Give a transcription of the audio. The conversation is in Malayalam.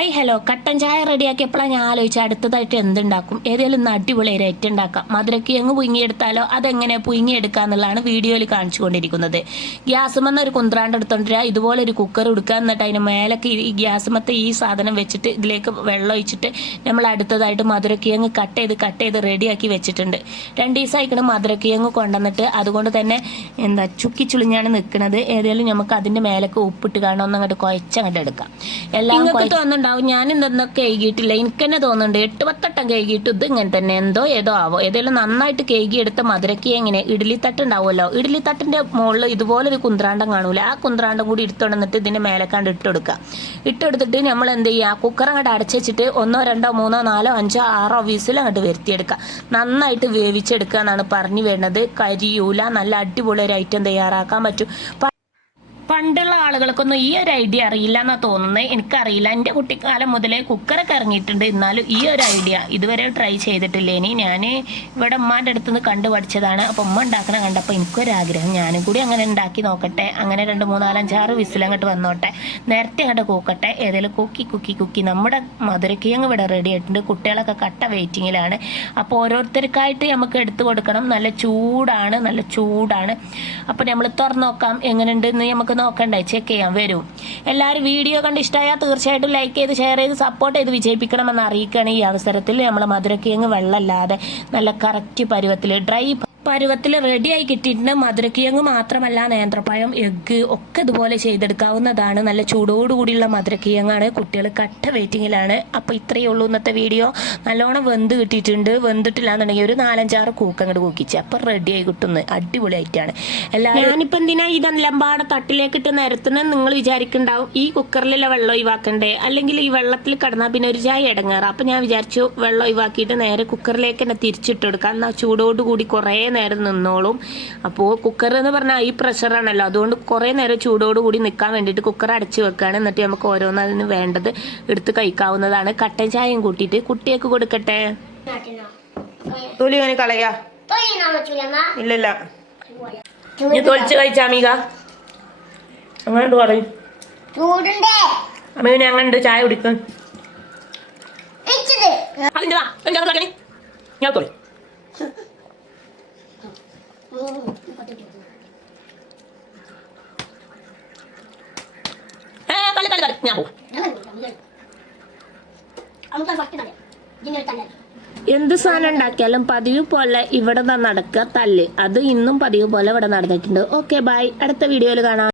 Hi hello. കട്ടൻ ചായ റെഡിയാക്കിയപ്പോഴാണ് ഞാൻ ആലോചിച്ച അടുത്തതായിട്ട് എന്തുണ്ടാക്കും? ഏതെങ്കിലും ഒന്ന് അടിപൊളി റേറ്റ് ഉണ്ടാക്കാം മധുരക്കി എങ്ങ് പുഴുങ്ങിയെടുത്താലോ അതെങ്ങനെ പുഴുങ്ങിയെടുക്കുക എന്നുള്ളതാണ് വീഡിയോയിൽ കാണിച്ചു കാണിച്ചുകൊണ്ടിരിക്കുന്നത്. ഗ്യാസുമെന്ന് ഒരു കുന്ത്രാണ്ട് എടുത്തോണ്ടിരാ. ഇതുപോലെ ഒരു കുക്കർ എടുക്കുക എന്നിട്ട് അതിന് മേലൊക്കെ ഈ ഗ്യാസുമത്തെ ഈ സാധനം വെച്ചിട്ട് ഇതിലേക്ക് വെള്ളം ഒഴിച്ചിട്ട് നമ്മൾ അടുത്തതായിട്ട് മധുരക്കി മധുരക്കിഴങ്ങ് കട്ട് ചെയ്ത് കട്ട് ചെയ്ത് റെഡിയാക്കി വെച്ചിട്ടുണ്ട്. രണ്ട് ദിവസമായിക്കണം മധുരക്കിഴങ്ങ് കൊണ്ടുവന്നിട്ട്. അതുകൊണ്ട് തന്നെ എന്താ ചുക്കി ചുളിഞ്ഞാണ് നിൽക്കുന്നത് ഏതായാലും നമുക്ക് അതിന്റെ മേലൊക്കെ ഉപ്പിട്ട് കാണണമെന്ന് ഒന്നങ്ങോട്ട് കുഴച്ചങ്ങോട്ട് എടുക്കാം. എല്ലാം നിങ്ങൾക്ക് തോന്നുന്നുണ്ടാവും ഞാൻ എന്തെന്നൊക്കെ കഴുകിയിട്ടില്ല എനിക്ക് തന്നെ തോന്നുന്നുണ്ട് എട്ട് പത്തട്ടം കഴുകിയിട്ട് ഇത് ഇങ്ങനെ തന്നെ എന്തോ ഏതോ ആവോ. ഏതെങ്കിലും നന്നായിട്ട് കഴുകിയെടുത്ത മധുരക്ക് എങ്ങനെ ഇഡ്ഡലി തട്ട് ഉണ്ടാവുമല്ലോ. ഇഡ്ഡലി തട്ടിന്റെ മുകളിൽ ഇതുപോലൊരു കുന്ത്രാണ്ടം കാണൂല. ആ കുന്ത്രാണ്ടം കൂടി എടുത്തുടന്നിട്ട് ഇതിന്റെ മേലക്കാണ്ട് ഇട്ടെടുക്കുക. ഇട്ടെടുത്തിട്ട് നമ്മൾ എന്ത് ചെയ്യുക? കുക്കർ അങ്ങോട്ട് അടച്ചുവെച്ചിട്ട് ഒന്നോ രണ്ടോ മൂന്നോ നാലോ അഞ്ചോ ആറോ വീസിലും അങ്ങോട്ട് വരുത്തിയെടുക്കുക. നന്നായിട്ട് വേവിച്ചെടുക്കുക എന്നാണ് പറഞ്ഞു വരുന്നത്. കരിയൂല. നല്ല അടിപൊളി ഒരു ഐറ്റം തയ്യാറാക്കാൻ പറ്റും. പണ്ടുള്ള ആളുകൾക്കൊന്നും ഈ ഒരു ഐഡിയ അറിയില്ല എന്നാ തോന്നുന്നത് എനിക്കറിയില്ല. എന്റെ കുട്ടിക്കാലം മുതലേ കുക്കറൊക്കെ ഇറങ്ങിയിട്ടുണ്ട്. എന്നാലും ഈ ഒരു ഐഡിയ ഇതുവരെ ട്രൈ ചെയ്തിട്ടില്ല? ഇനി ഞാൻ ഇവിടെ ഉമ്മാന്റെ അടുത്ത് നിന്ന് കണ്ടു പഠിച്ചതാണ്. അപ്പം ഉമ്മ ഉണ്ടാക്കണ കണ്ടപ്പോൾ എനിക്കൊരാഗ്രഹം ഞാനും കൂടി അങ്ങനെ ഉണ്ടാക്കി നോക്കട്ടെ. അങ്ങനെ രണ്ട് മൂന്നാലഞ്ചാറ് വിസിലങ്ങോട്ട് വന്നോട്ടെ. നേരത്തെ അങ്ങോട്ട് കൂക്കട്ടെ. ഏതെങ്കിലും കുക്കി കുക്കി കുക്കി നമ്മുടെ മധുരക്കിഴങ്ങ് ഇവിടെ റെഡി ആയിട്ടുണ്ട്. കുട്ടികളൊക്കെ കട്ട വെയിറ്റിങ്ങിലാണ് അപ്പോൾ ഓരോരുത്തർക്കായിട്ട് നമുക്ക് എടുത്തു കൊടുക്കണം. നല്ല ചൂടാണ്. നല്ല ചൂടാണ്. അപ്പോൾ നമ്മൾ തുറന്നു നോക്കാം എങ്ങനെയുണ്ടെന്ന് നമുക്ക് നോക്കണ്ടേ? ചെക്ക് ചെയ്യാം വരൂ. എല്ലാവരും വീഡിയോ കണ്ട് ഇഷ്ടമായാൽ തീർച്ചയായിട്ടും ലൈക്ക് ചെയ്ത് ഷെയർ ചെയ്ത് സപ്പോർട്ട് ചെയ്ത് വിജയിപ്പിക്കണമെന്ന് അറിയിക്കുകയാണ് ഈ അവസരത്തിൽ. നമ്മൾ മധുരക്കിഴങ്ങ് വെള്ളമല്ലാതെ നല്ല കറക്റ്റ് പരുവത്തിൽ ഡ്രൈ പരുവത്തിൽ റെഡിയായി കിട്ടിയിട്ടുണ്ട്. മധുരക്കിഴങ്ങ് മാത്രമല്ല നേന്ത്രപ്പഴം എഗ്ഗ് ഒക്കെ ഇതുപോലെ ചെയ്തെടുക്കാവുന്നതാണ്. നല്ല ചൂടോടുകൂടിയുള്ള മധുരക്കിഴങ്ങാണ്. കുട്ടികൾ കട്ട വെയിറ്റിങ്ങിലാണ് അപ്പോൾ ഇത്രയേ ഉള്ളൂ ഇന്നത്തെ വീഡിയോ നല്ലോണം വെന്ത് കിട്ടിയിട്ടുണ്ട്. വെന്തിട്ടില്ല എന്നുണ്ടെങ്കിൽ ഒരു നാലഞ്ചാറ് കൂക്കങ്ങോട്ട് കൂക്കിച്ച്. അപ്പം റെഡിയായി കിട്ടുന്നത് അടിപൊളിയായിട്ടാണ് എല്ലാവരും ഞാനിപ്പോൾ എന്തിനാ ഇതെല്ലാം പാടെ തട്ടിലേക്ക് ഇട്ട് നിരത്തുന്നത് നിങ്ങൾ വിചാരിക്കുന്നുണ്ടാവും ഈ കുക്കറിലുള്ള വെള്ളം ഒഴിവാക്കണ്ടേ? അല്ലെങ്കിൽ ഈ വെള്ളത്തിൽ കിടന്നാൽ പിന്നെ ഒരു ചായ ഇടങ്ങാറ്. അപ്പം ഞാൻ വിചാരിച്ചു വെള്ളം ഒഴിവാക്കിയിട്ട് നേരെ കുക്കറിലേക്ക് തന്നെ തിരിച്ചിട്ടെടുക്കാം എന്നാൽ ചൂടോടുകൂടി കുറേ നേരം നിന്നോളും. അപ്പോൾ കുക്കർ എന്ന് പറഞ്ഞാൽ ഈ പ്രഷറാണല്ലോ അതുകൊണ്ട് കുറേ നേരം ചൂടോടുകൂടി നിൽക്കാൻ വേണ്ടിയിട്ട് കുക്കർ അടച്ച് വെക്കുകയാണ് എന്നിട്ട് നമുക്ക് ഓരോന്നതിന് വേണ്ടത് എടുത്ത് കഴിക്കാവുന്നതാണ്. കട്ടൻ ചായയും കൂട്ടിയിട്ട് കുട്ടിയൊക്കെ കൊടുക്കട്ടെ? തൊലി കളയാ. ഇല്ലല്ല. നീ തൊളിച്ച് കഴിച്ചാ അമീക? അങ്ങനെ പറയും. ചൂടുണ്ടേ. അമ്മീനെ അങ്ങനെ ചായ കുടിക്കും. ഞാൻ തൊളി. കളി കളി കളി ഞാൻ എന്ത് സാധനം ഉണ്ടാക്കിയാലും പതിവ് പോലെ ഇവിടെ നടക്കുക തല്ല്. അത് ഇന്നും പതിവ് പോലെ ഇവിടെ നടന്നിട്ടുണ്ട്. ഓക്കെ ബൈ അടുത്ത വീഡിയോയിൽ കാണാം.